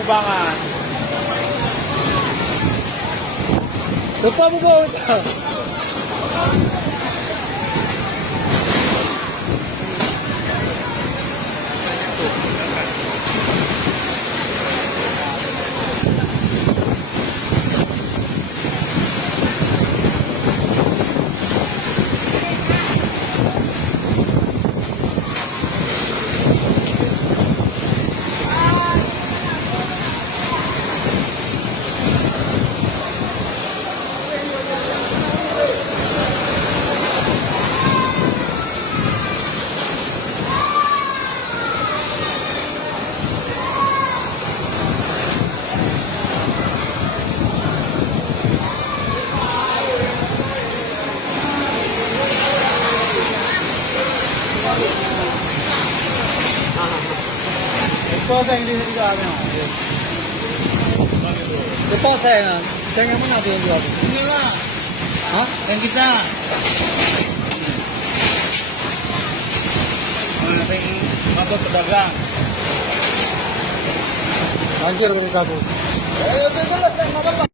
kubangan. Lupa mo ba ito? Ito sa hindi na tiga kami. Ito sa yan. Tingnan mo natin yung job. Hindi ba? Ha? Yan kita. Ano sa yung kapot pedagang? Anjir kung kako. Eh, ito lang.